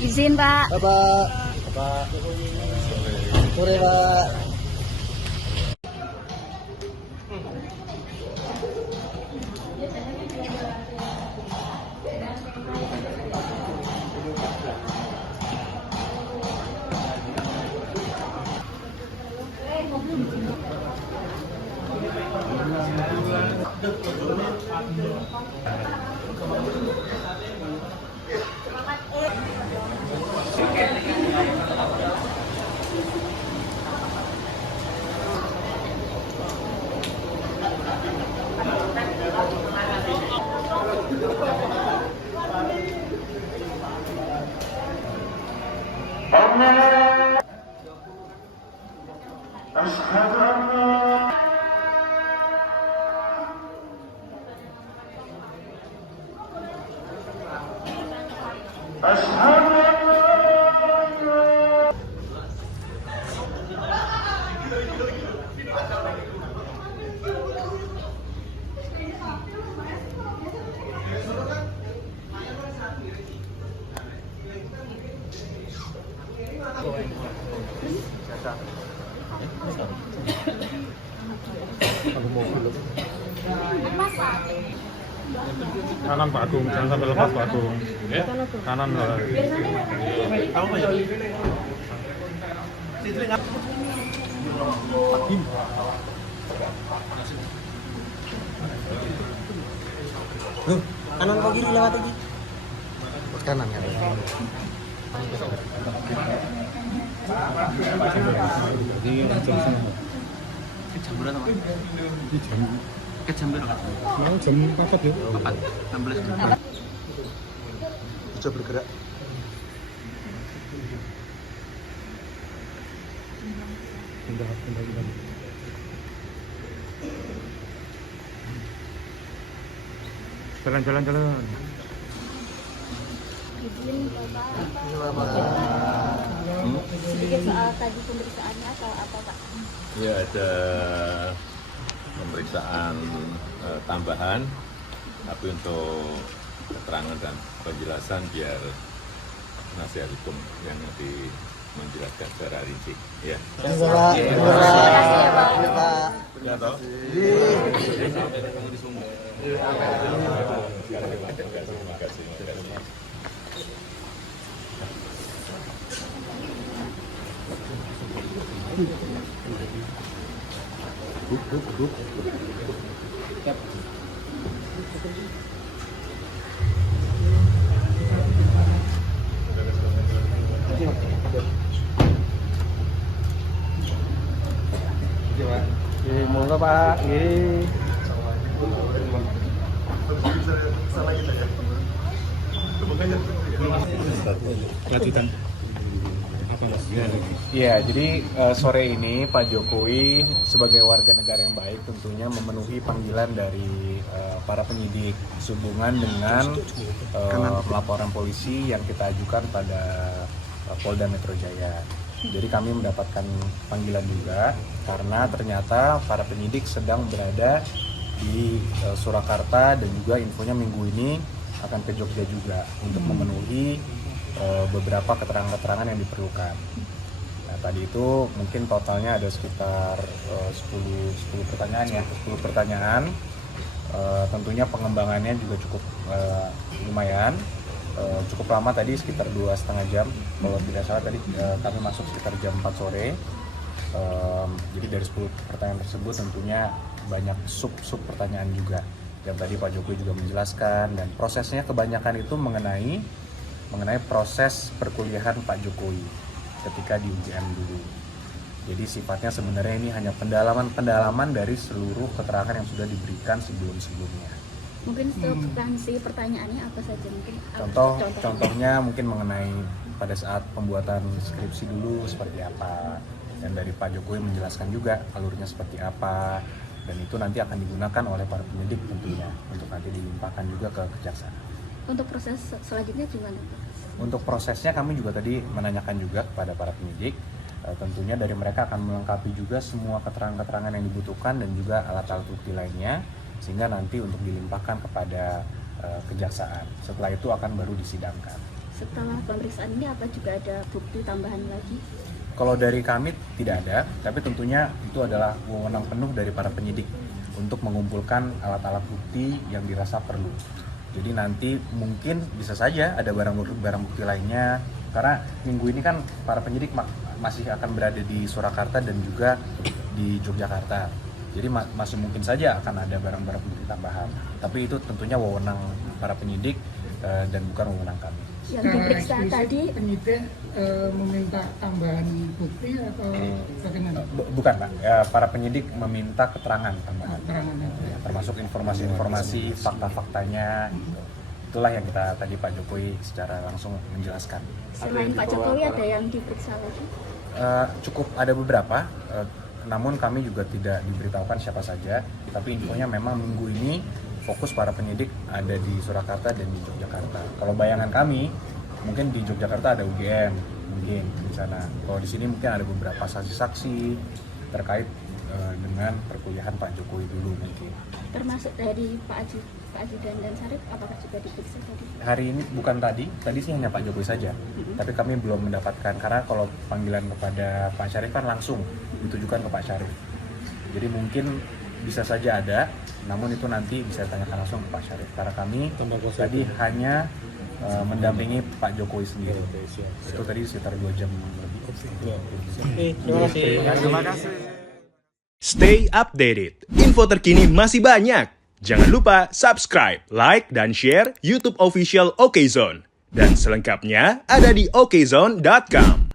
Izin Pak. Bapak. Sore Pak. Kanan Pak Agung, jangan sampai lepas Pak Agung. Ya, kanan lah. Kanan kok kiri lewat lagi? Kanan kan. Jadi jam Jam berapa? jam Jam berapa? mau jam 4 ya? 16. Bisa bergerak. Pindah. Jalan. Izin Bapak. Bapak. Sedikit soal tadi pemeriksaannya atau apa Pak? Ya, ada pemeriksaan tambahan, tapi untuk keterangan dan penjelasan biar penasihat hukum yang nanti menjelaskan secara rinci. Ya. Bapak. Terima kasih Pak. Ya, toh? Terima kasih. Moga Pak. Lanjutan. Apa Mas? Iya, jadi sore ini Pak Jokowi sebagai warga negara yang baik tentunya memenuhi panggilan dari para penyidik sehubungan dengan laporan polisi yang kita ajukan pada Polda Metro Jaya. Jadi kami mendapatkan panggilan juga karena ternyata para penyidik sedang berada di Surakarta dan juga infonya minggu ini akan ke Jogja juga untuk memenuhi beberapa keterangan-keterangan yang diperlukan. Nah, tadi itu mungkin totalnya ada sekitar 10 pertanyaan ya, 10 pertanyaan. Tentunya pengembangannya juga cukup lumayan, cukup lama tadi sekitar 2,5 jam. Kalau tidak salah tadi kami masuk sekitar jam 4 sore. Jadi dari 10 pertanyaan tersebut tentunya banyak sub pertanyaan juga. Dan tadi Pak Jokowi juga menjelaskan dan prosesnya kebanyakan itu mengenai proses perkuliahan Pak Jokowi ketika di UGM dulu. Jadi sifatnya sebenarnya ini hanya pendalaman dari seluruh keterangan yang sudah diberikan sebelumnya. Mungkin substansi pertanyaannya apa saja mungkin? Contohnya mungkin mengenai pada saat pembuatan skripsi dulu seperti apa, dan dari Pak Jokowi menjelaskan juga alurnya seperti apa, dan itu nanti akan digunakan oleh para penyidik tentunya untuk nanti dilimpahkan juga ke kejaksaan. Untuk proses selanjutnya gimana? Untuk prosesnya kami juga tadi menanyakan juga kepada para penyidik, tentunya dari mereka akan melengkapi juga semua keterangan-keterangan yang dibutuhkan dan juga alat-alat bukti lainnya, sehingga nanti untuk dilimpahkan kepada kejaksaan. Setelah itu akan baru disidangkan. Setelah pemeriksaan ini apa juga ada bukti tambahan lagi? Kalau dari kami tidak ada, tapi tentunya itu adalah wewenang penuh dari para penyidik untuk mengumpulkan alat-alat bukti yang dirasa perlu. Jadi nanti mungkin bisa saja ada barang bukti lainnya, karena minggu ini kan para penyidik masih akan berada di Surakarta dan juga di Yogyakarta. Jadi masih mungkin saja akan ada barang-barang bukti tambahan. Tapi itu tentunya wewenang para penyidik dan bukan wewenang kami. Yang diperiksa tadi penyidik meminta tambahan bukti atau bagaimana? Bukan Pak, para penyidik meminta keterangan tambahan. Ya, termasuk informasi-informasi, fakta-faktanya. Itulah yang kita tadi Pak Jokowi secara langsung menjelaskan. selain Pak Jokowi ada yang diperiksa lagi? Cukup ada beberapa, namun kami juga tidak diberitahukan siapa saja. Tapi infonya memang minggu ini fokus para penyidik ada di Surakarta dan di Yogyakarta. Kalau bayangan kami, mungkin di Yogyakarta ada UGM, mungkin di sana. Kalau di sini mungkin ada beberapa saksi-saksi terkait dengan perkuliahan Pak Jokowi dulu mungkin. Termasuk dari Pak Ajudan dan Syarif, apakah juga diperiksa tadi? Hari ini bukan tadi sih hanya Pak Jokowi saja. Tapi kami belum mendapatkan, karena kalau panggilan kepada Pak Syarif kan langsung ditujukan ke Pak Syarif. Jadi mungkin bisa saja ada, namun itu nanti bisa ditanyakan langsung ke Pak Syarif. Karena kami tadi hanya mendampingi Pak Jokowi sendiri. Itu tadi sekitar 2 jam lebih. Terima kasih. Stay updated. Info terkini masih banyak. Jangan lupa subscribe, like, dan share YouTube official OKZone. Dan selengkapnya ada di okezone.com.